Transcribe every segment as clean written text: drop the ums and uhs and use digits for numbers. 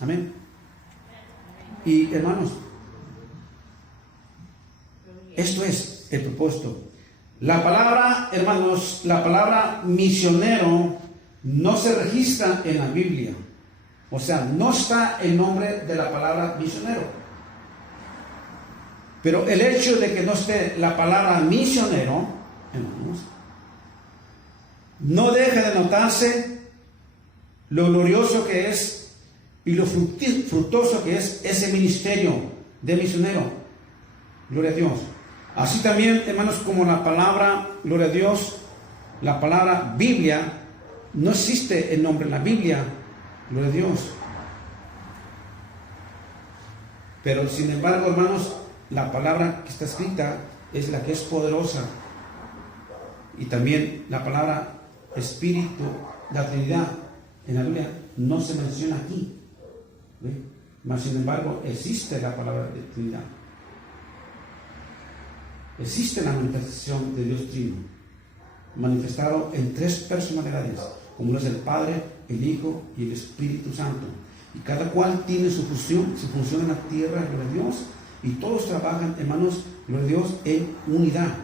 Amén. Y hermanos, esto es el propósito. La palabra, hermanos, la palabra misionero no se registra en la Biblia. O sea, no está el nombre de la palabra misionero. Pero el hecho de que no esté la palabra misionero, hermanos, no deja de notarse lo glorioso que es y lo fructuoso que es ese ministerio de misionero. Gloria a Dios. Así también, hermanos, como la palabra, gloria a Dios, la palabra Biblia, no existe el nombre en la Biblia, gloria a Dios. Pero sin embargo, hermanos, la palabra que está escrita es la que es poderosa. Y también la palabra Espíritu, la Trinidad, en la Biblia no se menciona aquí. Mas sin embargo, existe la palabra de Trinidad. Existe la manifestación de Dios Trino, manifestado en tres personalidades, como es el Padre, el Hijo y el Espíritu Santo. Y cada cual tiene su función en la tierra, gloria a Dios, y todos trabajan, hermanos, gloria a Dios, en unidad.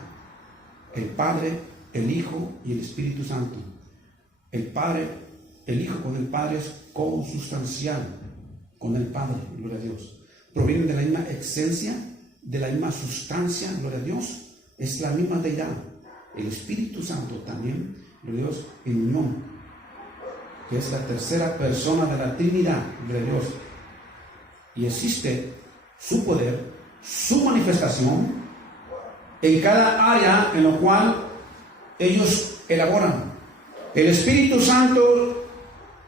El Padre, el Hijo y el Espíritu Santo. El Padre, el Hijo con el Padre es consustancial con el Padre, gloria a Dios. Provienen de la misma esencia, de la misma sustancia, gloria a Dios. Es la misma deidad. El Espíritu Santo también, gloria a Dios, en unión, que es la tercera persona de la Trinidad, gloria a Dios. Y existe su poder, su manifestación en cada área en la cual ellos elaboran. El Espíritu Santo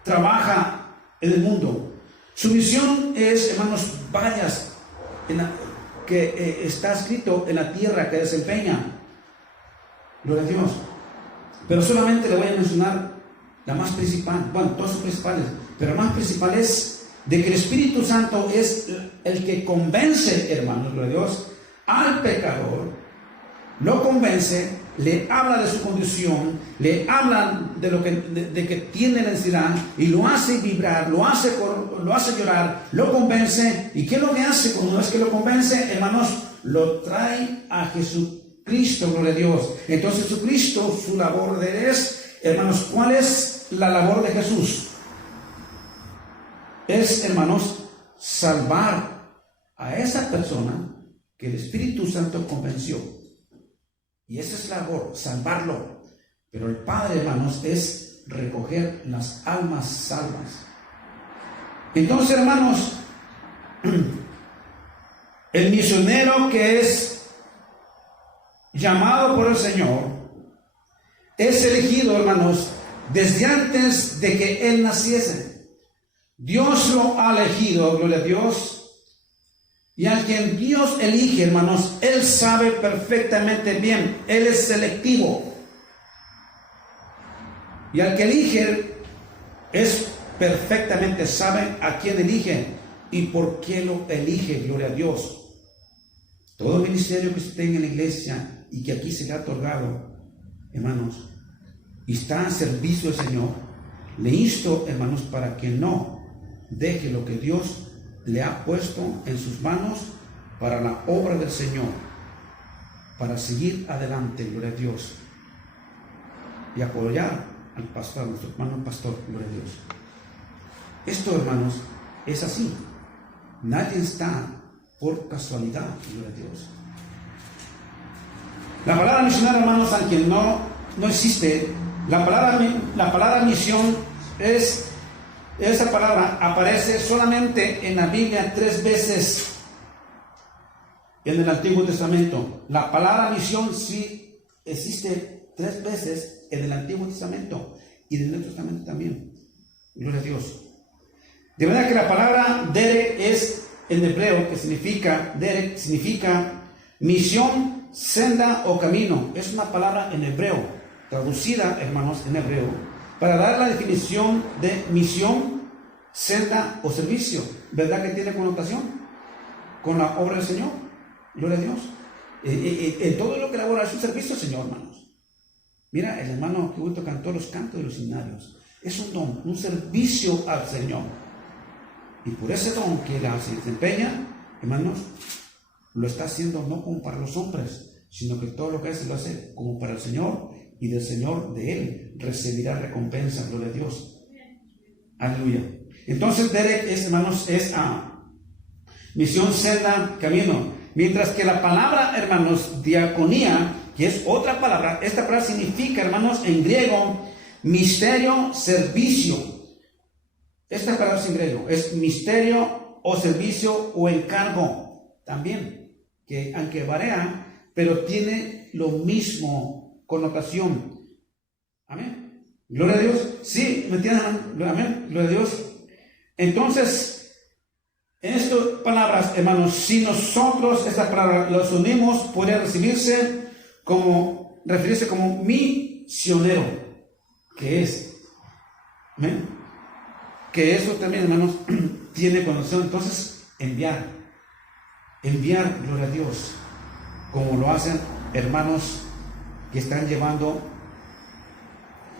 trabaja en el mundo. Su misión es, hermanos, varias que está escrito en la tierra que desempeña. Gloria a Dios. Pero solamente le voy a mencionar la más principal. Bueno, todas son principales, pero la más principal es de que el Espíritu Santo es el que convence, hermanos, gloria a Dios, al pecador. Lo convence, le habla de su condición, le habla de que tiene necesidad y lo hace vibrar, lo hace llorar, lo convence. ¿Y qué es lo que hace? Cuando es que lo convence, hermanos, lo trae a Jesucristo, gloria a Dios. Entonces Jesucristo, su labor de él es, hermanos, ¿cuál es la labor de Jesús? Es, hermanos, salvar a esa persona que el Espíritu Santo convenció. Y esa es la labor, salvarlo. Pero el Padre, hermanos, es recoger las almas salvas. Entonces, hermanos, el misionero que es llamado por el Señor es elegido, hermanos, desde antes de que él naciese. Dios lo ha elegido, gloria a Dios. Y a quien Dios elige, hermanos, Él sabe perfectamente bien. Él es selectivo. Y al que elige, es perfectamente, sabe a quién elige y por qué lo elige, gloria a Dios. Todo ministerio que esté en la iglesia y que aquí se le ha otorgado, hermanos, y está en servicio del Señor, le insto, hermanos, para que no deje lo que Dios le ha puesto en sus manos para la obra del Señor, para seguir adelante, gloria a Dios, y apoyar al pastor, nuestro hermano pastor, gloria a Dios. Esto, hermanos, es así. Nadie está por casualidad, gloria a Dios. La palabra misionero, hermanos, aunque no existe, la palabra misión es... Esa palabra aparece solamente en la Biblia 3 veces en el Antiguo Testamento. La palabra misión sí existe 3 veces en el Antiguo Testamento y en el Nuevo Testamento también. Gloria a Dios. De manera que la palabra derek es en hebreo, que significa misión, senda o camino. Es una palabra en hebreo, traducida, hermanos, en hebreo, para dar la definición de misión, senda o servicio. ¿Verdad que tiene connotación con la obra del Señor? Gloria a Dios. En todo lo que elabora es un servicio al Señor, hermanos. Mira, el hermano que bonito cantó los cantos de los himnarios. Es un don, un servicio al Señor. Y por ese don que él se desempeña, hermanos, lo está haciendo no como para los hombres, sino que todo lo que hace lo hace como para el Señor, y del Señor, de él, recibirá recompensa. Gloria a Dios. Aleluya. Entonces Derek es, hermanos, es misión, senda, camino. Mientras que la palabra, hermanos, diaconía, que es otra palabra, esta palabra significa, hermanos, en griego, misterio, servicio. Esta palabra es en griego, es misterio o servicio o encargo también, que aunque varía, pero tiene lo mismo connotación. Amén. Gloria a Dios. Sí, ¿me entienden? Amén. Gloria a Dios. Entonces, en estas palabras, hermanos, si nosotros estas palabras las unimos, puede referirse como misionero, que es. Amén. Que eso también, hermanos, tiene connotación. Entonces, enviar, gloria a Dios, como lo hacen hermanos que están llevando,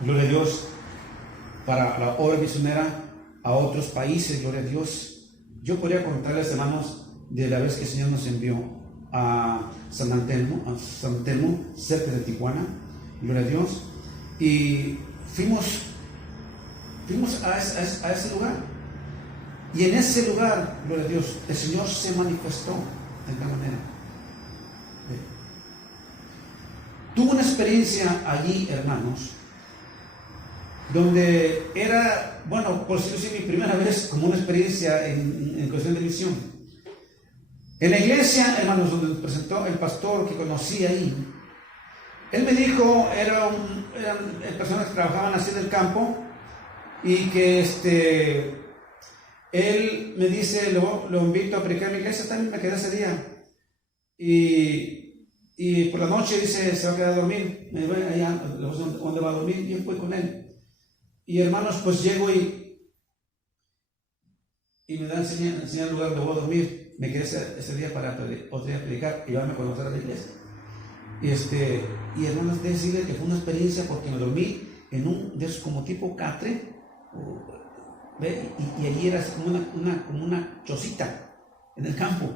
gloria a Dios, para la obra misionera a otros países, gloria a Dios. Yo podría contarles, hermanos, de la vez que el Señor nos envió a San Antelmo, cerca de Tijuana, gloria a Dios, y fuimos a ese lugar, y en ese lugar, gloria a Dios, el Señor se manifestó de esta manera. Tuve una experiencia allí, hermanos, donde era, bueno, por decirlo así, mi primera vez como una experiencia en cuestión de misión. En la iglesia, hermanos, donde nos presentó el pastor que conocí ahí, él me dijo, eran personas que trabajaban así en el campo, y que él me dice, lo invito a predicar en mi iglesia. También me quedé ese día, y por la noche dice, se va a quedar a dormir. Me voy allá, ¿dónde va a dormir? Y yo voy con él. Y hermanos, pues llego y me da enseñar el lugar donde voy a dormir. Me quedé ese día para otro día predicar y llevarme a conocer a la iglesia. Y hermanos, decirle que fue una experiencia, porque me dormí en un de esos como tipo catre, y allí era como una chocita en el campo.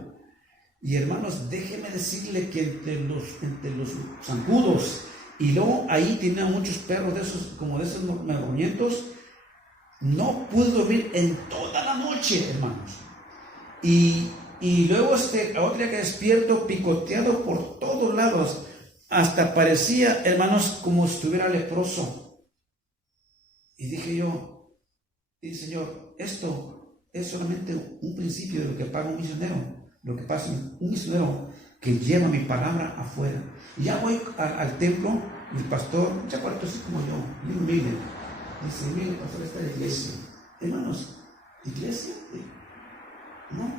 Y hermanos, déjeme decirle que entre los zancudos, y luego ahí tenía muchos perros de esos movimientos, no pude dormir en toda la noche, hermanos. Y luego otro día que despierto, picoteado por todos lados, hasta parecía, hermanos, como si estuviera leproso. Y dije yo, Señor, esto es solamente un principio de lo que paga un misionero, lo que pasa un misionero que lleva mi palabra afuera. Y ya voy al templo, el pastor, un chaparrito así como yo, muy humilde, dice, mire, pastor, esta es la iglesia. Hermanos, ¿iglesia? No.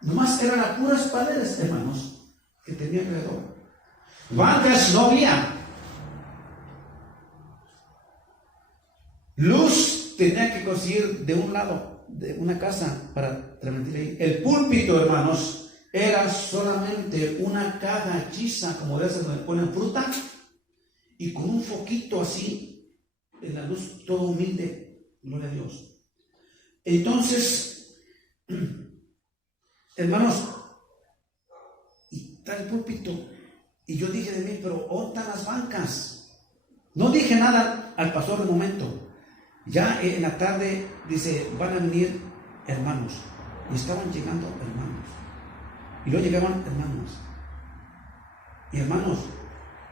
Nomás eran las puras paredes, hermanos, que tenía alrededor. Bancas no había. Luz tenía que conseguir de un lado, de una casa, para transmitir ahí. El púlpito, hermanos, era solamente una caja hechiza, como de esas donde ponen fruta, y con un foquito así, en la luz, todo humilde, gloria a Dios. Entonces, hermanos, y está el púlpito, y yo dije de mí, pero ¿dónde están las bancas? No dije nada al pastor de momento. Ya en la tarde dice, van a venir hermanos, y estaban llegando hermanos, y luego llegaban hermanos,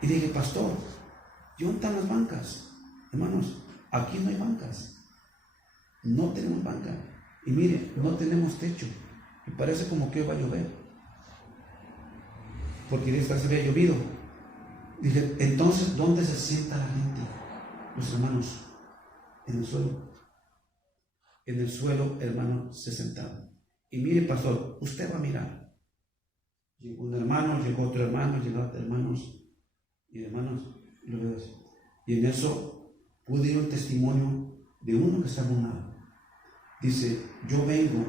y dije, pastor, ¿y dónde están las bancas? Hermanos, aquí no hay bancas, no tenemos banca, y mire, no tenemos techo, y parece como que hoy va a llover, porque de esta se había llovido. Dije, entonces, ¿dónde se sienta la gente? Los hermanos, en el suelo. En el suelo, hermano, se sentaban. Y mire, pastor, usted va a mirar. Llegó un hermano, llegó otro hermano, llegaron hermanos y hermanos, lo veo así. Y en eso pude ir un testimonio de uno que estaba a un lado. Dice, yo vengo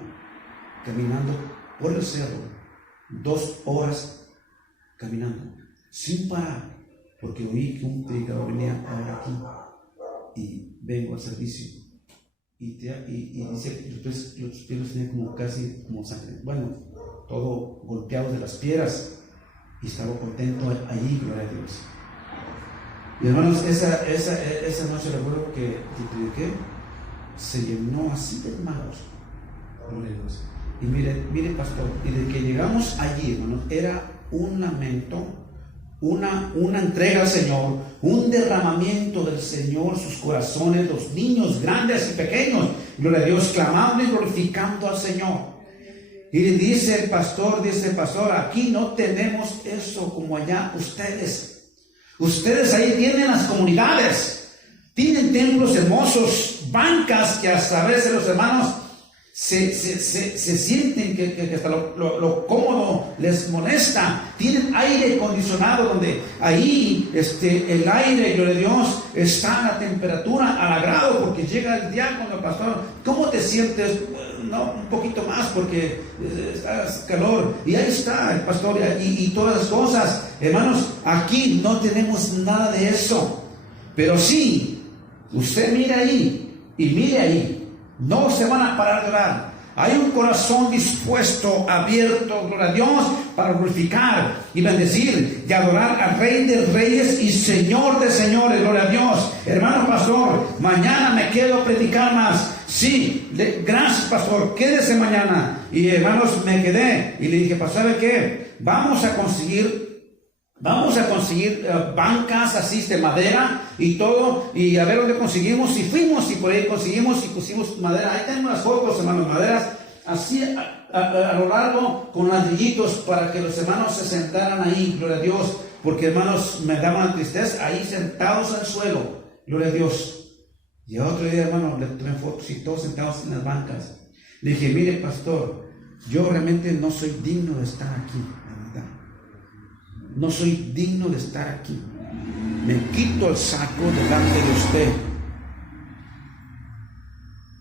caminando por el cerro 2 horas caminando, sin parar, porque oí que un predicador venía ahora aquí y vengo al servicio. y dice que los pies los tenía como casi como sangre, bueno, todo golpeado de las piedras, y estaba contento allí, gloria a Dios. Y hermanos, esa noche recuerdo que prediqué, se llenó así de hermanos, gloria a Dios. Y mire pastor, y de que llegamos allí, hermanos, era un lamento, una entrega al Señor, un derramamiento del Señor, sus corazones, los niños grandes y pequeños, gloria a Dios, clamando y glorificando al Señor. Y dice el pastor, aquí no tenemos eso como allá ustedes. Ustedes ahí tienen las comunidades, tienen templos hermosos, bancas que hasta a veces los hermanos se sienten que hasta lo cómodo les molesta. Tienen aire acondicionado donde ahí el aire, gloria a Dios, está a la temperatura al agrado, porque llega el diácono, el pastor, ¿cómo te sientes? No, un poquito más porque está calor, y ahí está el pastor y todas las cosas. Hermanos, aquí no tenemos nada de eso, pero sí, usted mire ahí y mire ahí. No se van a parar de orar. Hay un corazón dispuesto, abierto, gloria a Dios, para glorificar y bendecir y adorar al Rey de Reyes y Señor de Señores, gloria a Dios. Hermano pastor, mañana me quedo a predicar más. Sí, gracias pastor, quédese mañana. Y hermanos, me quedé y le dije, pues ¿sabe qué? Vamos a conseguir bancas así de madera y todo, y a ver dónde conseguimos, y fuimos y por ahí conseguimos y pusimos madera. Ahí tenemos las fotos, hermanos, maderas así a lo largo con ladrillitos para que los hermanos se sentaran ahí, gloria a Dios, porque hermanos me daban tristeza ahí sentados al suelo, gloria a Dios. Y otro día, hermano, le tomé fotos y todos sentados en las bancas. Le dije, mire pastor, yo realmente no soy digno de estar aquí, la verdad. No soy digno de estar aquí. Me quito el saco delante de usted,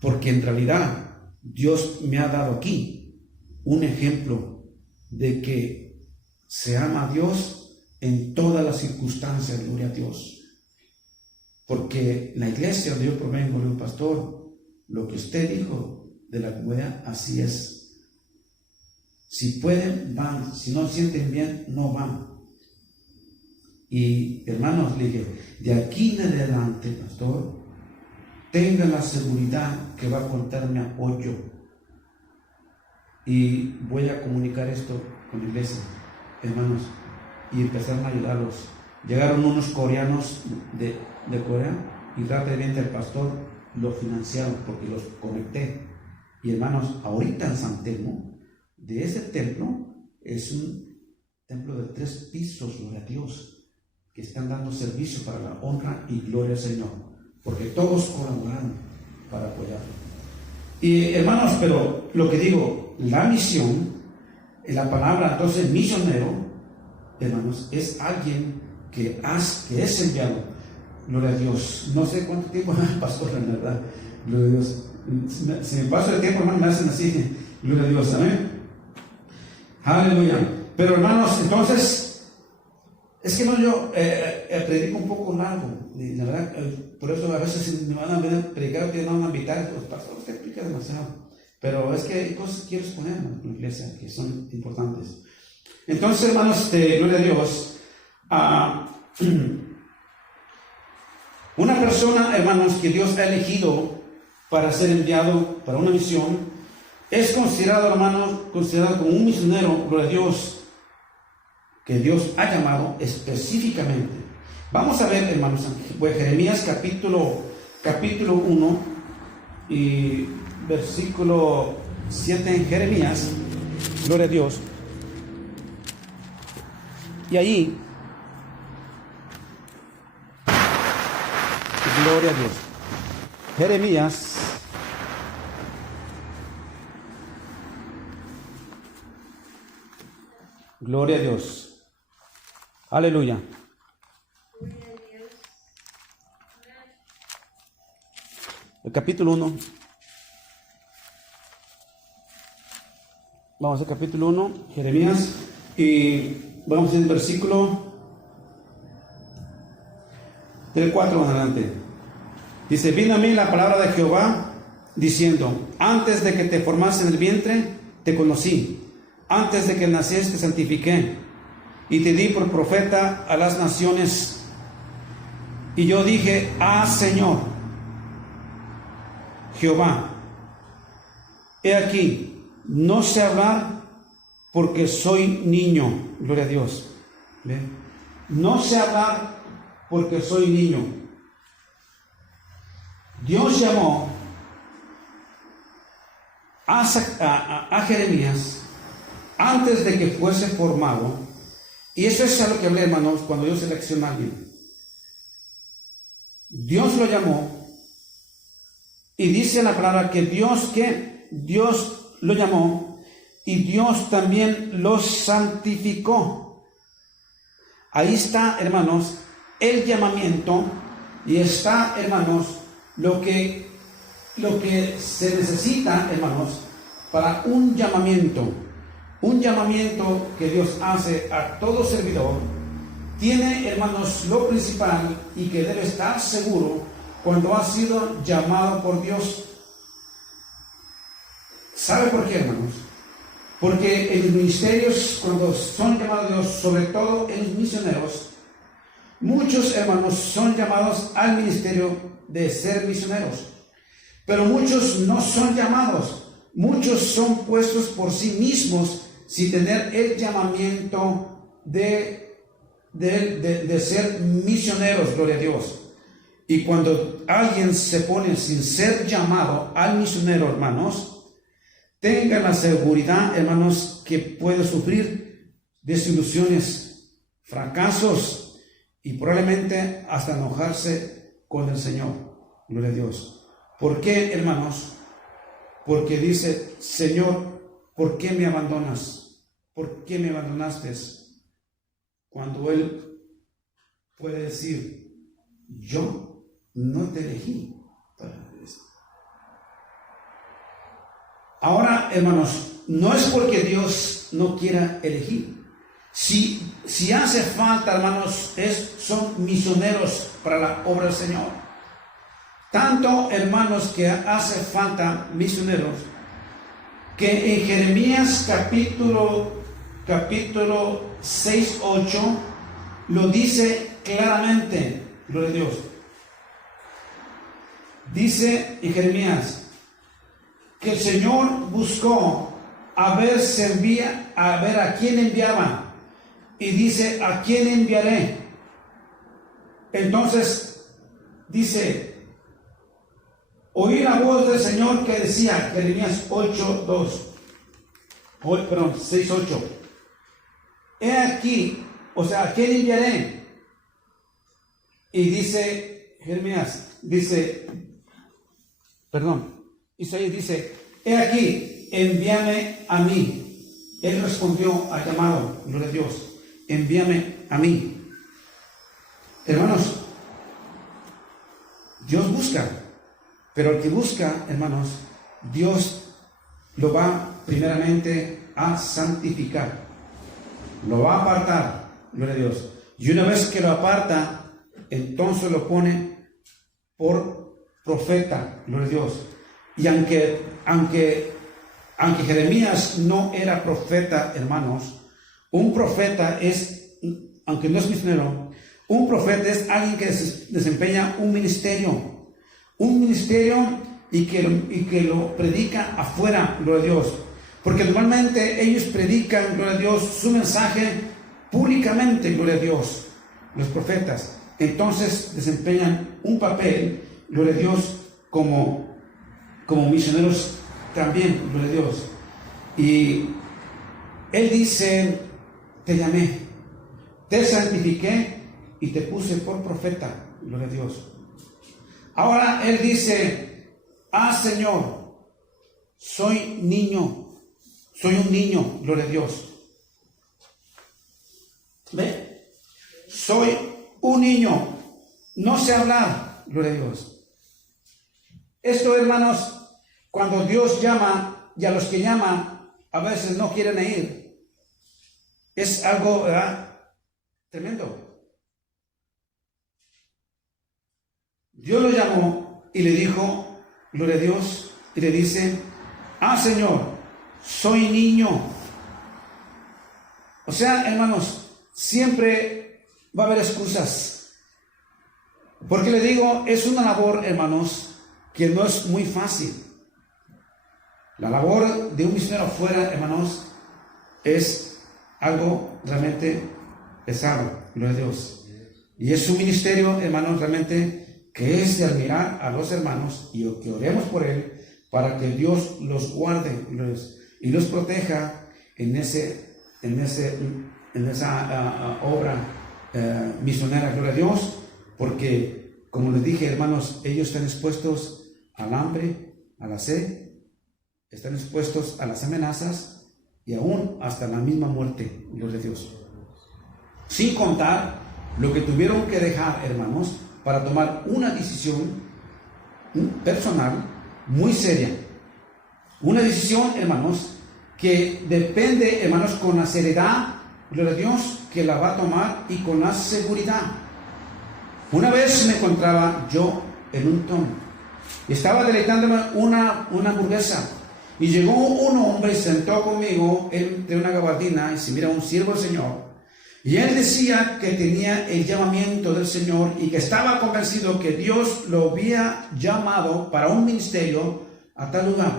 porque en realidad Dios me ha dado aquí un ejemplo de que se ama a Dios en todas las circunstancias, gloria a Dios. Porque la iglesia donde yo provengo, el pastor, lo que usted dijo de la comunidad, así es. Si pueden, van. Si no sienten bien, no van. Y hermanos, le dije, de aquí en adelante, pastor, tenga la seguridad que va a contar mi apoyo. Y voy a comunicar esto con la iglesia, hermanos, y empezaron a ayudarlos. Llegaron unos coreanos de Corea y rápidamente el pastor los financiaron porque los conecté. Y hermanos, ahorita en San Telmo, de ese templo, es un templo de 3 pisos, gloria a Dios, que están dando servicio para la honra y gloria al Señor, porque todos colaboraron para apoyarlo. Y hermanos, pero lo que digo, la misión, la palabra entonces misionero, hermanos, es alguien que es enviado, gloria a Dios. No sé cuánto tiempo, pastor, en verdad, gloria a Dios. Si me paso el tiempo, hermanos, me hacen así, gloria a Dios, amén. Aleluya. Pero hermanos, entonces, es que no, yo predico un poco largo, y la verdad, por eso a veces me van a ver predicar, que no van a invitar, los pastores, usted predica demasiado. Pero es que hay cosas que quiero exponer en la iglesia que son importantes. Entonces, hermanos, gloria a Dios, una persona, hermanos, que Dios ha elegido para ser enviado para una misión, es considerado, hermanos, como un misionero, gloria a Dios, que Dios ha llamado específicamente. Vamos a ver, hermanos, pues Jeremías capítulo 1 y versículo 7 en Jeremías, gloria a Dios. Y ahí, gloria a Dios, Jeremías gloria a Dios. Aleluya. El capítulo 1. Vamos al capítulo 1, Jeremías, y vamos en el versículo del 4 en adelante. Dice, vino a mí la palabra de Jehová, diciendo: antes de que te formase en el vientre, te conocí. Antes de que nacieras, te santifiqué y te di por profeta a las naciones. Y yo dije: ah, Señor Jehová, he aquí, no sé hablar porque soy niño. Gloria a Dios. ¿Ve? No sé hablar porque soy niño. Dios llamó a Jeremías antes de que fuese formado. Y eso es a lo que hablé, hermanos, cuando Dios selecciona a alguien. Dios lo llamó, y dice la palabra que Dios lo llamó y Dios también lo santificó. Ahí está, hermanos, el llamamiento, y está, hermanos, lo que se necesita, hermanos, para un llamamiento que Dios hace a todo servidor. Tiene, hermanos, lo principal, y que debe estar seguro cuando ha sido llamado por Dios. ¿Sabe por qué, hermanos? Porque en los ministerios, cuando son llamados a Dios, sobre todo en los misioneros, muchos, hermanos, son llamados al ministerio de ser misioneros, pero muchos no son llamados. Muchos son puestos por sí mismos sin tener el llamamiento de ser misioneros. Gloria a Dios. Y cuando alguien se pone sin ser llamado al misionero, hermanos, tengan la seguridad, hermanos, que puede sufrir desilusiones, fracasos, y probablemente hasta enojarse con el Señor. Gloria a Dios. ¿Por qué, hermanos? Porque dice: Señor, ¿por qué me abandonas? ¿Por qué me abandonaste? Cuando Él puede decir: yo no te elegí para esto. Ahora, hermanos, no es porque Dios no quiera elegir. Si hace falta, hermanos, son misioneros para la obra del Señor. Tanto, hermanos, que hace falta misioneros, que en Jeremías capítulo 6, 8 lo dice claramente. Gloria a Dios. Dice en Jeremías que el Señor buscó a ver a quién enviaba, y dice: ¿a quién enviaré? Entonces dice: oí la voz del Señor que decía, Jeremías 6, 8, he aquí, o sea, ¿a quién enviaré? Y dice Jeremías, Isaías dice: he aquí, envíame a mí. Él respondió al llamado, gloria a Dios: envíame a mí. Hermanos, Dios busca, pero el que busca, hermanos, Dios lo va primeramente a santificar, lo va a apartar, gloria a Dios. Y una vez que lo aparta, entonces lo pone por profeta, gloria a Dios. Y aunque Jeremías no era profeta, hermanos, un profeta es, aunque no es misionero, un profeta es alguien que desempeña un ministerio y que lo predica afuera, gloria a Dios. Porque normalmente ellos predican, gloria a Dios, su mensaje públicamente, gloria a Dios, los profetas. Entonces desempeñan un papel, gloria a Dios, como misioneros también, gloria a Dios. Y Él dice: te llamé, te santifiqué y te puse por profeta, gloria a Dios. Ahora Él dice: ah, Señor, soy un niño, gloria a Dios. ¿Ve? Soy un niño, no sé hablar, gloria a Dios. Esto, hermanos, cuando Dios llama, y a los que llama a veces no quieren ir, es algo, ¿verdad?, tremendo. Dios lo llamó y le dijo, gloria a Dios, y le dice, Señor, soy niño. O sea, hermanos, siempre va a haber excusas. Porque le digo, es una labor, hermanos, que no es muy fácil. La labor de un misionero afuera, hermanos, es algo realmente pesado, gloria a Dios. Y es un ministerio, hermanos, realmente que es de admirar a los hermanos y que oremos por él para que Dios los guarde y los proteja en esa obra misionera, gloria a Dios, porque, como les dije, hermanos, ellos están expuestos al hambre, a la sed, están expuestos a las amenazas y aún hasta la misma muerte, gloria a Dios. Sin contar lo que tuvieron que dejar, hermanos, para tomar una decisión personal muy seria. Una decisión, hermanos, que depende, hermanos, con la seriedad, gloria a Dios, que la va a tomar y con la seguridad. Una vez me encontraba yo en un tono y estaba deleitándome una hamburguesa. Y llegó un hombre y sentó conmigo entre una gabardina y se mira un siervo del Señor. Y él decía que tenía el llamamiento del Señor y que estaba convencido que Dios lo había llamado para un ministerio a tal lugar.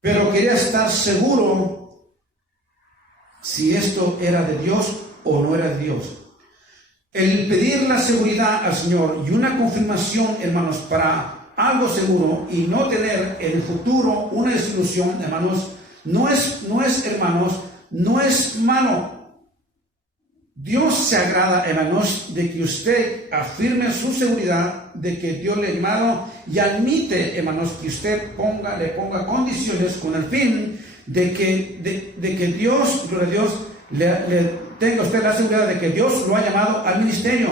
Pero quería estar seguro si esto era de Dios o no era de Dios. El pedir la seguridad al Señor y una confirmación, hermanos, para algo seguro y no tener en el futuro una desilusión, hermanos, no es, hermanos, no es malo. Dios se agrada, hermanos, de que usted afirme su seguridad de que Dios le ha llamado y admite, hermanos, que usted le ponga condiciones con el fin de que Dios, gloria a Dios, le tenga usted la seguridad de que Dios lo ha llamado al ministerio.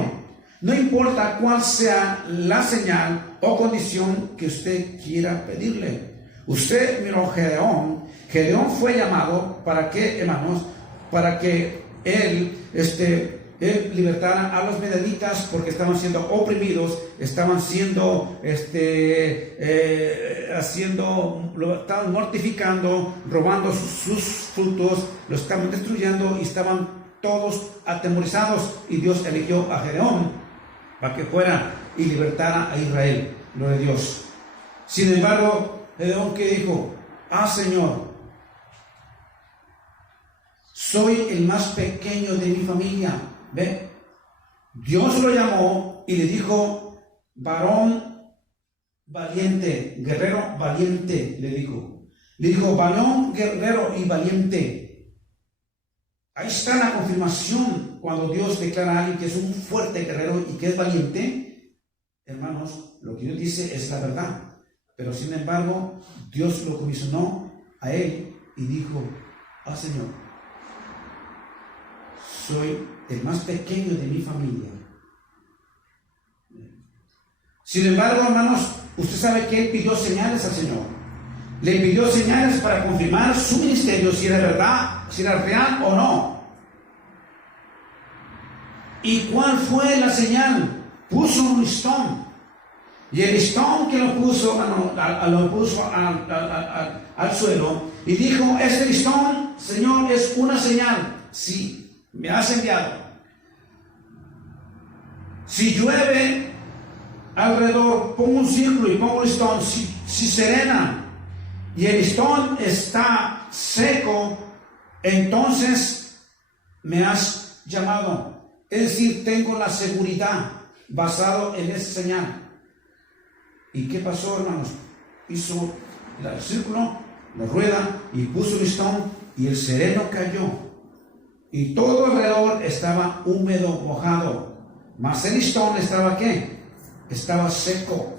No importa cuál sea la señal o condición que usted quiera pedirle. Usted miró Gedeón. Gedeón fue llamado para que, hermanos, para que él libertara a los medianitas porque estaban siendo oprimidos, estaban siendo, lo estaban mortificando, robando sus frutos, lo estaban destruyendo y estaban todos atemorizados. Y Dios eligió a Gedeón para que fuera y libertara a Israel, gloria a Dios. Sin embargo, Gedeón, ¿qué dijo? Señor, soy el más pequeño de mi familia. ¿Ve? Dios lo llamó y le dijo, varón valiente, guerrero valiente, le dijo. Le dijo, varón, guerrero y valiente. Ahí está la confirmación cuando Dios declara a alguien que es un fuerte guerrero y que es valiente. Hermanos, lo que Dios dice es la verdad. Pero sin embargo, Dios lo comisionó a él y dijo, Señor, soy el más pequeño de mi familia. Sin embargo, hermanos, usted sabe que él pidió señales al Señor. Le pidió señales para confirmar su ministerio, si era verdad, si era real o no. ¿Y cuál fue la señal? Puso un listón. Y el listón que lo puso al suelo y dijo, este listón, Señor, es una señal. Sí, me has enviado. Si llueve alrededor, pongo un círculo y pongo un listón. Si serena y el listón está seco, entonces me has llamado. Es decir, tengo la seguridad basado en esa señal. ¿Y qué pasó, hermanos? Hizo el círculo, la rueda y puso el listón y el sereno cayó. Y todo alrededor estaba húmedo, mojado. Mas el listón estaba ¿qué? Estaba seco.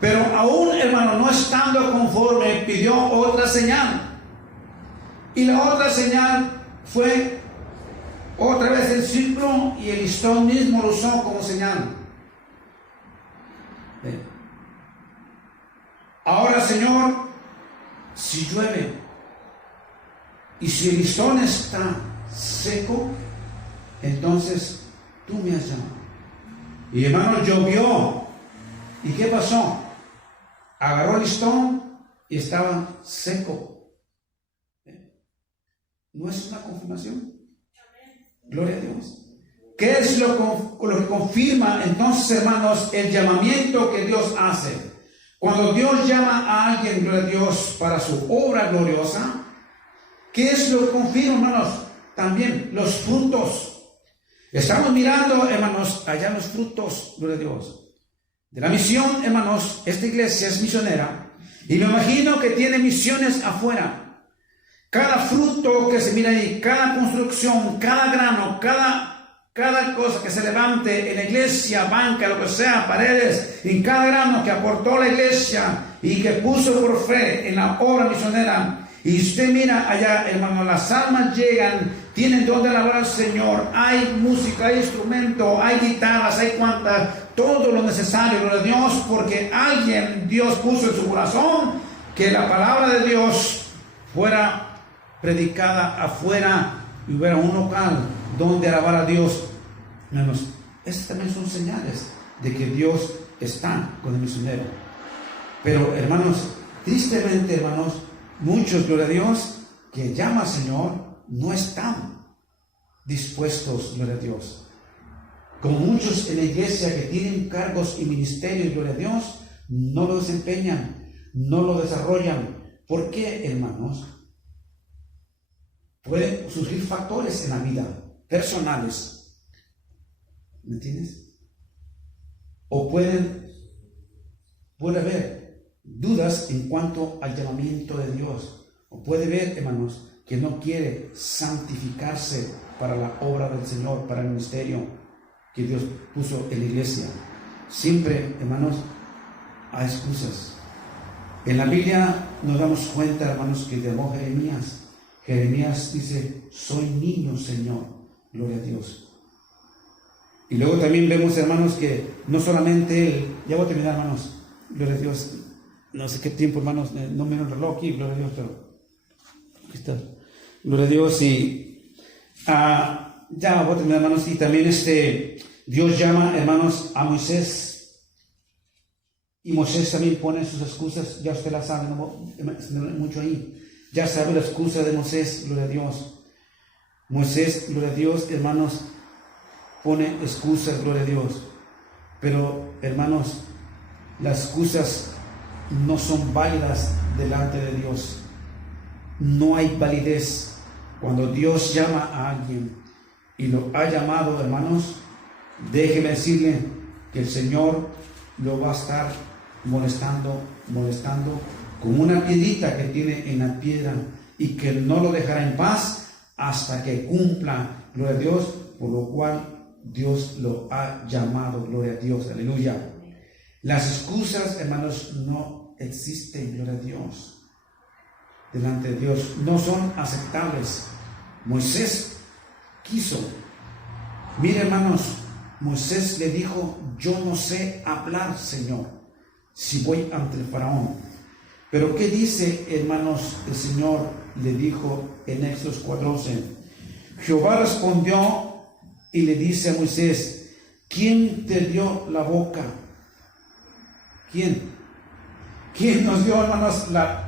Pero aún, hermano, no estando conforme, pidió otra señal. Y la otra señal fue otra vez el círculo y el listón mismo lo usó como señal. Ahora, Señor, si llueve y si el listón está seco, entonces tú me has llamado. Y hermano, llovió. ¿Y qué pasó? agarró el listón y estaba seco. ¿No es una confirmación? Gloria a Dios. ¿Qué es lo que confirma entonces, hermanos, el llamamiento que Dios hace? Cuando Dios llama a alguien, gloria a Dios, para su obra gloriosa, ¿qué es lo que confirma, hermanos? También los frutos. Estamos mirando, hermanos, allá los frutos, gloria a Dios, de la misión, hermanos. Esta iglesia es misionera y me imagino que tiene misiones afuera. Cada fruto que se mira ahí, cada construcción, cada grano, cada cosa que se levante en la iglesia, banca, lo que sea, paredes, en cada grano que aportó la iglesia y que puso por fe en la obra misionera. Y usted mira allá, hermano, las almas llegan, tienen donde alabar al Señor, hay música, hay instrumento, hay guitarras, hay todo lo necesario, gloria a Dios, porque Dios puso en su corazón que la palabra de Dios fuera predicada afuera y hubiera un local donde alabar a Dios. Hermanos, estas también son señales de que Dios está con el misionero. Pero, hermanos, tristemente, hermanos, muchos, gloria a Dios, que llama al Señor, no están dispuestos, gloria a Dios. Como muchos en la iglesia que tienen cargos y ministerios, gloria a Dios, no lo desempeñan, no lo desarrollan. ¿Por qué, hermanos? Pueden surgir factores en la vida personales, ¿me entiendes? O puede haber dudas en cuanto al llamamiento de Dios, o puede ver, hermanos, que no quiere santificarse para la obra del Señor, para el ministerio que Dios puso en la iglesia. Siempre, hermanos, hay excusas. En la Biblia nos damos cuenta, hermanos, que llamó Jeremías. Jeremías dice: soy niño, Señor, gloria a Dios. Y luego también vemos, hermanos, que no solamente él, ya voy a terminar, hermanos, gloria a Dios, no sé qué tiempo, hermanos, no miro el reloj aquí, gloria a Dios, pero aquí está, gloria a Dios. Y ya voy a terminar, hermanos. Y también Dios llama, hermanos, a Moisés, y Moisés también pone sus excusas, ya usted la sabe, no mucho ahí. Ya sabe la excusa de Moisés, gloria a Dios. Moisés, gloria a Dios, hermanos, pone excusas, gloria a Dios. Pero, hermanos, las excusas no son válidas delante de Dios. No hay validez. Cuando Dios llama a alguien y lo ha llamado, hermanos, déjeme decirle que el Señor lo va a estar molestando como una piedrita que tiene en la piedra, y que no lo dejará en paz hasta que cumpla, gloria a Dios, por lo cual Dios lo ha llamado, gloria a Dios, aleluya. Las excusas, hermanos, no existen, gloria a Dios, delante de Dios, no son aceptables. Moisés quiso, mire, hermanos, Moisés le dijo: yo no sé hablar, Señor, si voy ante el faraón. Pero ¿qué dice, hermanos? El Señor le dijo en Éxodo 4:11. Jehová respondió y le dice a Moisés: ¿quién te dio la boca? ¿Quién? ¿Quién nos dio, hermanos, la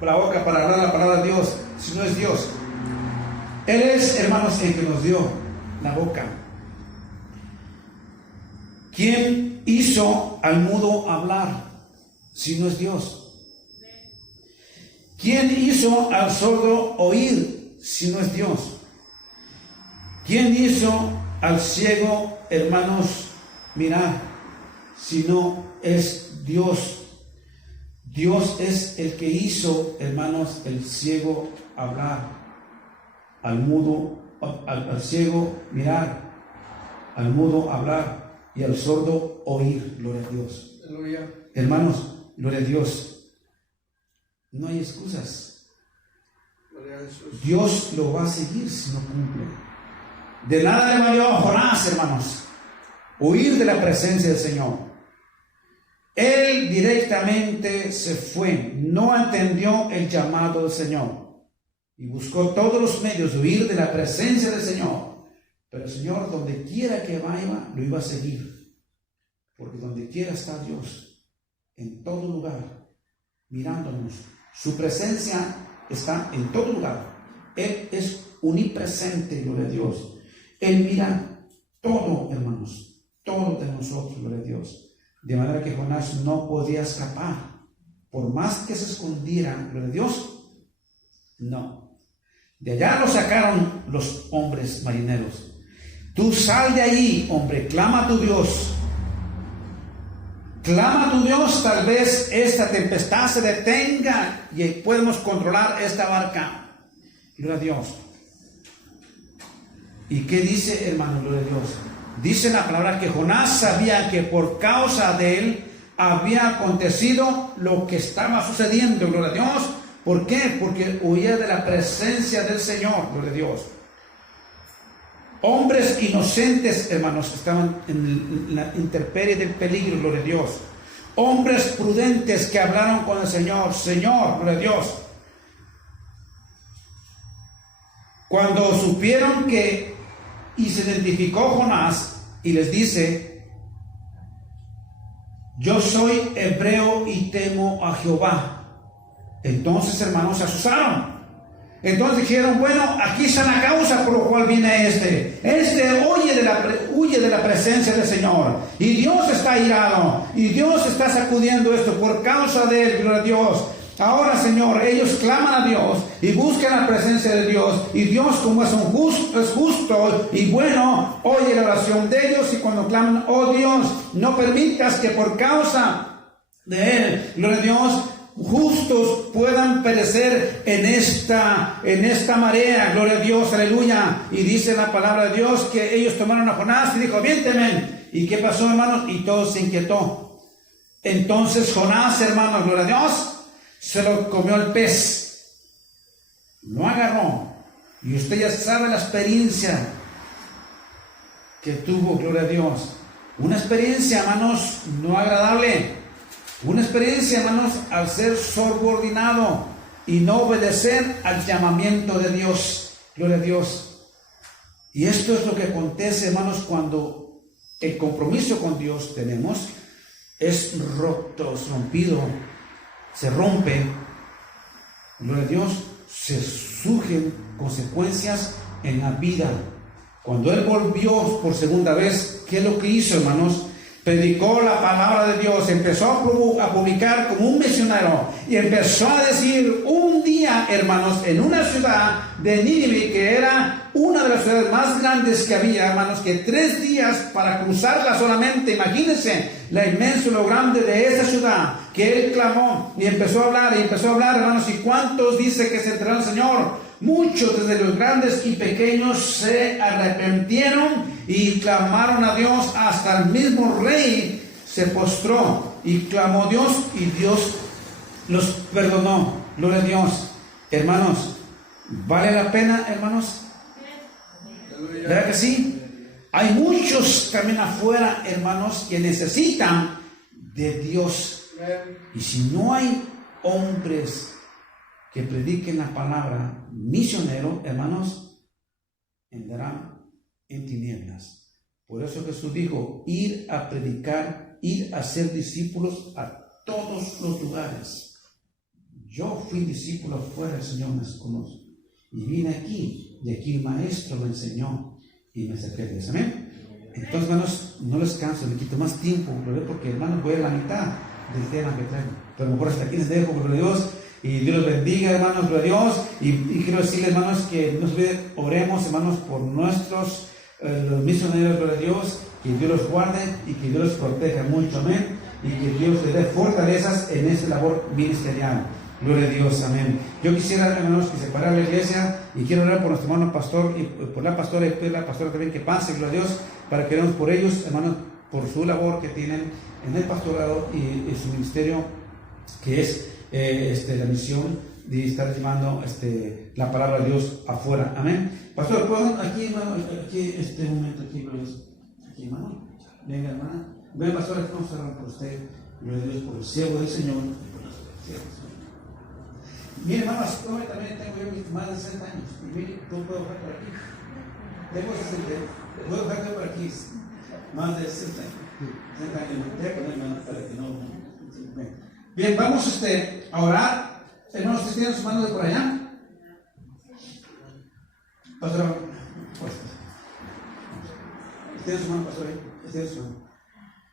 boca para hablar la palabra de Dios, si no es Dios? Él es, hermanos, el que nos dio la boca. ¿Quién hizo al mudo hablar, si no es Dios? ¿Quién hizo al sordo oír, si no es Dios? ¿Quién hizo al ciego, hermanos, mirar, si no es Dios? Dios es el que hizo, hermanos, el ciego hablar, al mudo, al ciego mirar, al mudo hablar y al sordo oír. Gloria a Dios. Aleluya. Hermanos, gloria a Dios. No hay excusas. Dios lo va a seguir si no cumple. De nada le valió a Jonás, hermanos, huir de la presencia del Señor. Él directamente se fue, no atendió el llamado del Señor y buscó todos los medios de huir de la presencia del Señor. Pero el Señor, donde quiera que vaya, lo iba a seguir, porque donde quiera está Dios, en todo lugar, mirándonos. Su presencia está en todo lugar. Él es omnipresente, gloria a Dios. Él mira todo, hermanos, todo de nosotros, gloria a Dios. De manera que Jonás no podía escapar. Por más que se escondiera, gloria a Dios, no. De allá lo sacaron los hombres marineros. Tú sal de ahí, hombre, clama a tu Dios. Clama a tu Dios, tal vez esta tempestad se detenga y podemos controlar esta barca. Gloria a Dios. ¿Y qué dice, hermano? Gloria a Dios. Dice la palabra que Jonás sabía que por causa de él había acontecido lo que estaba sucediendo. Gloria a Dios. ¿Por qué? Porque huía de la presencia del Señor. Gloria a Dios. Hombres inocentes, hermanos, estaban en la intemperie del peligro, gloria a Dios. Hombres prudentes que hablaron con el Señor. Señor, gloria a Dios. Cuando supieron que, y se identificó Jonás, y les dice: yo soy hebreo y temo a Jehová. Entonces, hermanos, se asustaron. Entonces dijeron: bueno, aquí está la causa por la cual viene este huye de la presencia del Señor, y Dios está irado, y Dios está sacudiendo esto por causa de él, gloria a Dios. Ahora, Señor, ellos claman a Dios y buscan la presencia de Dios, y Dios, como es justo y bueno, oye la oración de ellos, y cuando claman: oh Dios, no permitas que por causa de él, gloria a Dios, justos puedan perecer en esta marea, gloria a Dios, aleluya. Y dice la palabra de Dios que ellos tomaron a Jonás y dijo: viénteme. ¿Y qué pasó, hermanos? Y todo se inquietó. Entonces Jonás, hermanos, gloria a Dios, se lo comió el pez, lo agarró. Y usted ya sabe la experiencia que tuvo, gloria a Dios. Una experiencia, hermanos, no agradable. Una experiencia, hermanos, al ser subordinado y no obedecer al llamamiento de Dios. Gloria a Dios. Y esto es lo que acontece, hermanos, cuando el compromiso con Dios tenemos es rompido, se rompe. Gloria a Dios, se surgen consecuencias en la vida. Cuando él volvió por segunda vez, ¿qué es lo que hizo, hermanos? Predicó la palabra de Dios, empezó a publicar como un misionero y empezó a decir: un día, hermanos, en una ciudad de Nínive, que era una de las ciudades más grandes que había, hermanos, que 3 días para cruzarla solamente. Imagínense la inmenso, lo grande de esa ciudad, que él clamó y empezó a hablar, hermanos. ¿Y cuántos dice que se enteraron al Señor? Muchos, desde los grandes y pequeños, se arrepintieron y clamaron a Dios. Hasta el mismo rey se postró y clamó a Dios, y Dios los perdonó. Gloria a Dios. Hermanos, ¿vale la pena, hermanos? ¿Verdad que sí? Hay muchos también afuera, hermanos, que necesitan de Dios. Y si no hay hombres que prediquen la palabra, misionero, hermanos, andarán en tinieblas. Por eso Jesús dijo: ir a predicar, ir a ser discípulos a todos los lugares. Yo fui discípulo afuera, el Señor me conoce, y vine aquí, y aquí el maestro me enseñó y me saqué de eso. Amén. Entonces, hermanos, no les canso, le quito más tiempo, porque, hermanos, voy a la mitad del tema que traigo, pero mejor hasta aquí les dejo, por Dios. Y Dios los bendiga, hermanos, gloria a Dios. Y quiero decirles, hermanos, que nos oremos, hermanos, por nuestros los misioneros, gloria a Dios, que Dios los guarde y que Dios los proteja mucho, amén. Y que Dios les dé fortalezas en esta labor ministerial. Gloria a Dios, amén. Yo quisiera, hermanos, que se parara la iglesia, y quiero orar por nuestro hermano pastor y por la pastora, y por la pastora también, que pase, gloria a Dios, para que oremos por ellos, hermanos, por su labor que tienen en el pastorado y en su ministerio, que es la misión de estar llevando la palabra de Dios afuera. Amén. Pastor, ¿puedo aquí, hermano? Aquí, un momento, aquí, hermano. Venga, hermana. Ven, pastor, vamos a orar por usted. Gloria a Dios, por el siervo del Señor. Mire, hermanos, yo también tengo más de 60 años. Y mire, no puedo dejar por aquí. Tengo 60, puedo dejar por aquí. Más de 60 años. 60 años, para que no. Bien, vamos a orar. Hermanos, ¿ustedes tienen sus manos de por allá? Pastor, pues, tienen su mano, pastor, tienen su mano.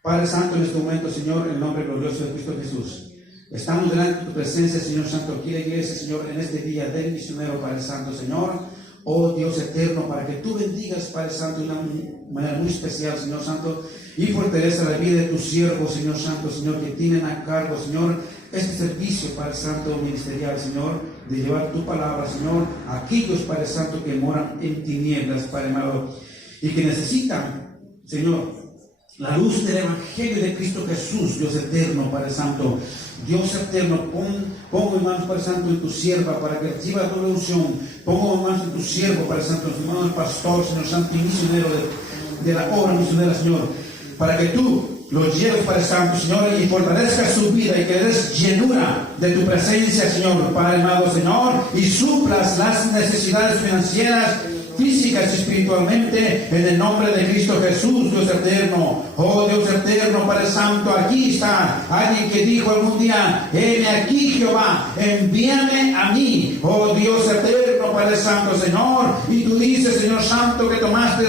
Padre Santo, en este momento, Señor, en el nombre glorioso de Cristo Jesús, estamos delante de tu presencia, Señor Santo, aquí la iglesia, Señor, en este día del misionero, Padre Santo, Señor. Oh Dios eterno, para que tú bendigas, Padre Santo, de una manera muy especial, Señor Santo, y fortaleza la vida de tus siervos, Señor Santo, Señor, que tienen a cargo, Señor, este servicio, Padre Santo, ministerial, Señor, de llevar tu palabra, Señor, a aquellos, Padre Santo, que moran en tinieblas, Padre amado, y que necesitan, Señor, la luz del Evangelio de Cristo Jesús, Dios eterno, Padre Santo. Dios eterno, pongo en manos, Padre Santo, en tu sierva, para que reciba tu unción. Pongo en manos en tu siervo, Padre Santo, en manos del pastor, Señor Santo, y misionero de la obra misionera, Señor, para que tú lo lleves, Padre Santo, Señor, y fortalezcas su vida, y que le des llenura de tu presencia, Señor, Padre amado, Señor, y suplas las necesidades financieras, físicas y espiritualmente, en el nombre de Cristo Jesús, Dios eterno. Oh Dios eterno, Padre Santo, aquí está alguien que dijo algún día: heme aquí, Jehová, envíame a mí. Oh Dios eterno, Padre Santo, Señor, y tú dices, Señor Santo, que tomaste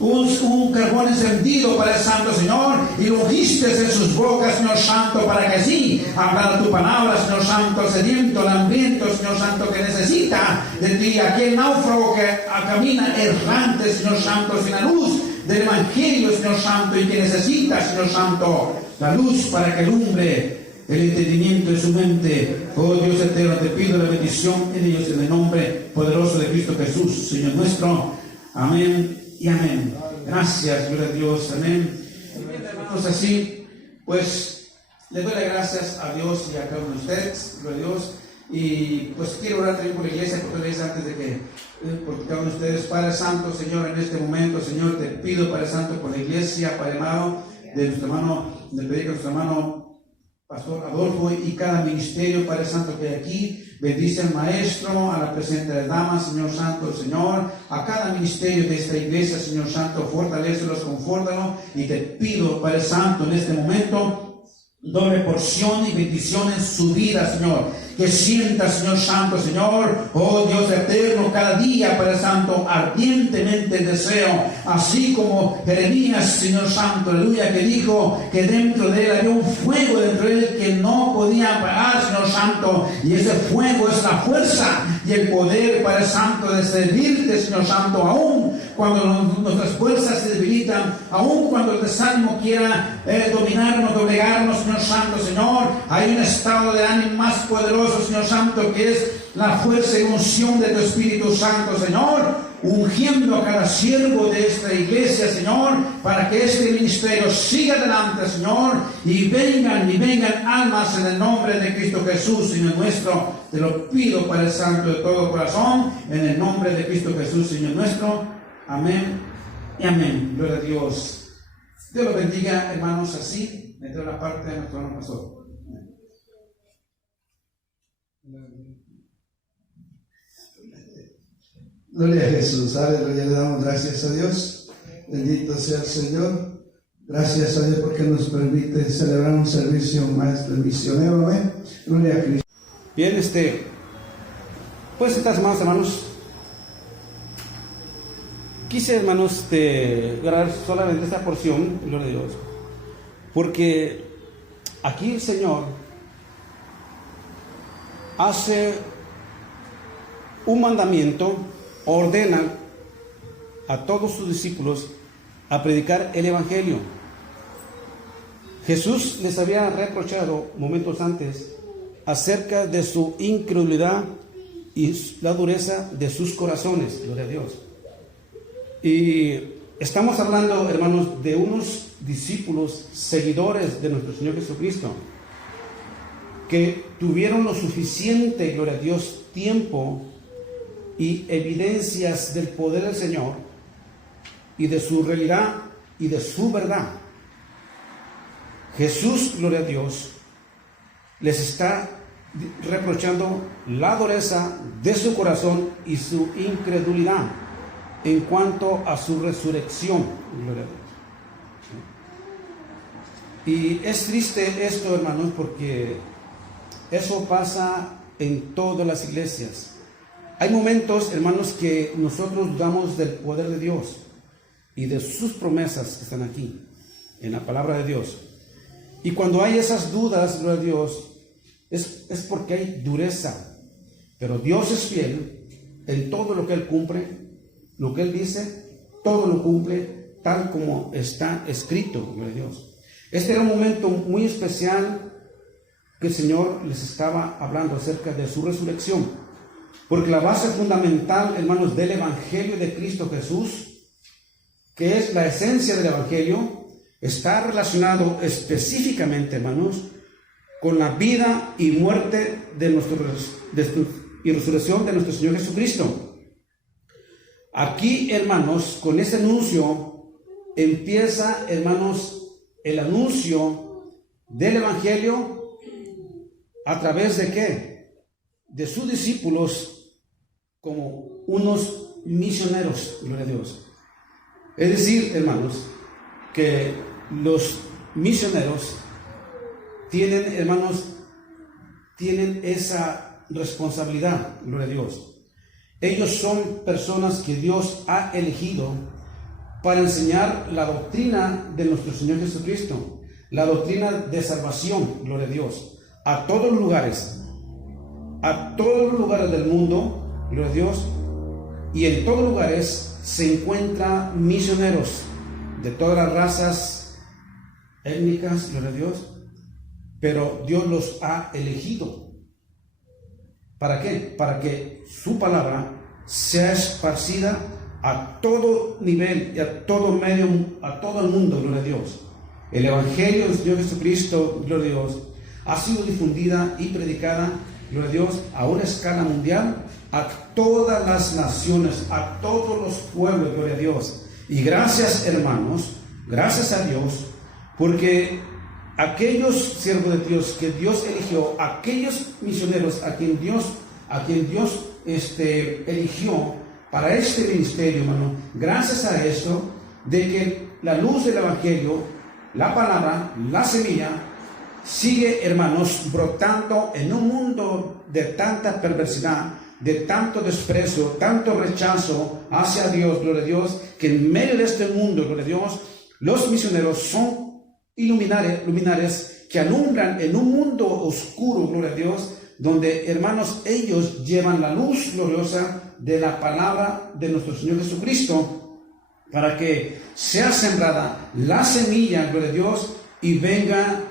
un carbón encendido, Padre Santo, Señor, y lo ungiste en sus bocas, Señor Santo, para que así hablara tu palabra, Señor Santo, al sediento, al hambriento, Señor Santo, que necesita de ti, aquel náufrago que camina errante, Señor Santo, sin la luz del Evangelio, Señor Santo, y que necesita, Señor Santo, la luz para que alumbre el entendimiento de su mente. Oh Dios eterno, te pido la bendición en ellos, en el nombre poderoso de Cristo Jesús, Señor nuestro. Amén y amén. Gracias, gloria a Dios, amén. Bien, hermanos, así, pues, le doy las gracias a Dios y a cada uno de ustedes, gloria a Dios, y pues quiero orar también por la iglesia, por la iglesia, antes de que, por cada uno de ustedes. Padre Santo, Señor, en este momento, Señor, te pido, Padre Santo, por la iglesia, Padre amado, de nuestro hermano, de pedir que nuestro hermano Pastor Adolfo y cada ministerio, Padre Santo, que hay aquí. Bendice al maestro, a la presente de damas, Señor Santo, Señor, a cada ministerio de esta iglesia, Señor Santo, fortalécelos, confórtalos, y te pido, Padre Santo, en este momento, doble porción y bendición en su vida, Señor. Que sienta, Señor Santo, Señor, oh Dios eterno, cada día, Padre Santo, ardientemente el deseo, así como Jeremías, Señor Santo, aleluya, que dijo que dentro de él había un fuego dentro de él que no podía apagar, Señor Santo, y ese fuego es la fuerza y el poder, Padre Santo, de servirte, Señor Santo, aún cuando nuestras fuerzas se debilitan, aún cuando el desánimo quiera dominarnos, doblegarnos, Señor Santo, Señor, hay un estado de ánimo más poderoso, Señor Santo, que es la fuerza y unción de tu Espíritu Santo, Señor, ungiendo a cada siervo de esta iglesia, Señor, para que este ministerio siga adelante, Señor, y vengan almas en el nombre de Cristo Jesús, Señor nuestro. Te lo pido, Padre Santo, de todo corazón, en el nombre de Cristo Jesús, Señor nuestro. Amén y amén. Gloria a Dios. Dios los bendiga, hermanos, así, dentro de la parte de nuestro hermano pastor. Gloria a Jesús, aleluya, le damos gracias a Dios, bendito sea el Señor, gracias a Dios porque nos permite celebrar un servicio más del misionero, amén, gloria a Cristo. Bien, pues estas semanas, hermanos, quise, hermanos, grabar solamente esta porción, gloria a Dios, porque aquí el Señor hace un mandamiento, ordena a todos sus discípulos a predicar el Evangelio. Jesús les había reprochado momentos antes acerca de su incredulidad y la dureza de sus corazones, gloria a Dios. Y estamos hablando, hermanos, de unos discípulos seguidores de nuestro Señor Jesucristo, que tuvieron lo suficiente, gloria a Dios, tiempo y evidencias del poder del Señor y de su realidad y de su verdad. Jesús, gloria a Dios, les está reprochando la dureza de su corazón y su incredulidad en cuanto a su resurrección, gloria a Dios. Y es triste esto, hermanos, porque eso pasa en todas las iglesias. Hay momentos, hermanos, que nosotros dudamos del poder de Dios y de sus promesas que están aquí, en la palabra de Dios. Y cuando hay esas dudas, gloria a Dios, es porque hay dureza. Pero Dios es fiel en todo lo que Él cumple, lo que Él dice, todo lo cumple tal como está escrito, gloria a Dios. Este era un momento muy especial que el Señor les estaba hablando acerca de su resurrección. Porque la base fundamental, hermanos, del Evangelio de Cristo Jesús, que es la esencia del Evangelio, está relacionado específicamente, hermanos, con la vida y muerte y resurrección de nuestro Señor Jesucristo. Aquí, hermanos, con este anuncio empieza, hermanos, el anuncio del Evangelio a través de ¿qué? De sus discípulos como unos misioneros, gloria a Dios. Es decir, hermanos, que los misioneros tienen, hermanos, tienen esa responsabilidad, gloria a Dios. Ellos son personas que Dios ha elegido para enseñar la doctrina de nuestro Señor Jesucristo, la doctrina de salvación, gloria a Dios, a todos los lugares del mundo, gloria a Dios, y en todos los lugares se encuentran misioneros de todas las razas étnicas, gloria a Dios, pero Dios los ha elegido. ¿Para qué? Para que su palabra sea esparcida a todo nivel y a todo medio, a todo el mundo, gloria a Dios. El Evangelio del Señor Jesucristo, gloria a Dios, ha sido difundida y predicada, gloria a Dios, a una escala mundial, a todas las naciones, a todos los pueblos, gloria a Dios. Y gracias, hermanos, gracias a Dios, porque aquellos siervos de Dios que Dios eligió, aquellos misioneros a quien Dios eligió para este ministerio, hermano, gracias a esto, de que la luz del Evangelio, la palabra, la semilla, sigue, hermanos, brotando en un mundo de tanta perversidad, de tanto desprecio, tanto rechazo hacia Dios, gloria a Dios, que en medio de este mundo, gloria a Dios, los misioneros son luminares que alumbran en un mundo oscuro, gloria a Dios, donde, hermanos, ellos llevan la luz gloriosa de la palabra de nuestro Señor Jesucristo, para que sea sembrada la semilla, gloria a Dios, y vengan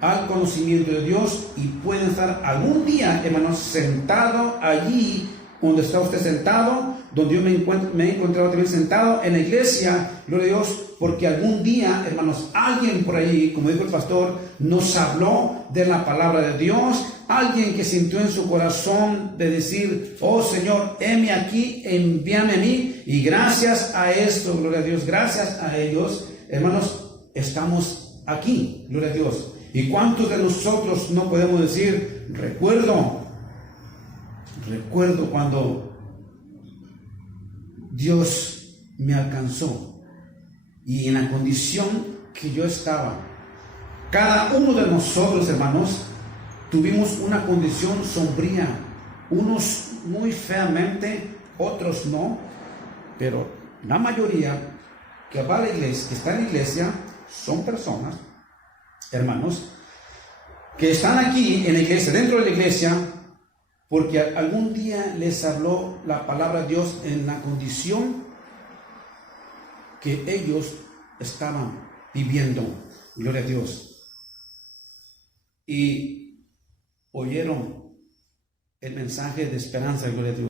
al conocimiento de Dios y pueden estar algún día, hermanos, sentado allí donde está usted sentado, donde yo me he encontrado también sentado en la iglesia, gloria a Dios, porque algún día, hermanos, alguien por ahí, como dijo el pastor, nos habló de la palabra de Dios, alguien que sintió en su corazón de decir, oh Señor, heme aquí, envíame a mí, y gracias a esto, gloria a Dios, gracias a ellos, hermanos, estamos aquí, gloria a Dios. ¿Y cuántos de nosotros no podemos decir, recuerdo cuando Dios me alcanzó y en la condición que yo estaba? Cada uno de nosotros, hermanos, tuvimos una condición sombría, unos muy feamente, otros no, pero la mayoría que va a la iglesia, que está en la iglesia, son personas, hermanos, que están aquí en la iglesia, dentro de la iglesia, porque algún día les habló la palabra de Dios en la condición que ellos estaban viviendo, gloria a Dios, y oyeron el mensaje de esperanza, gloria a Dios.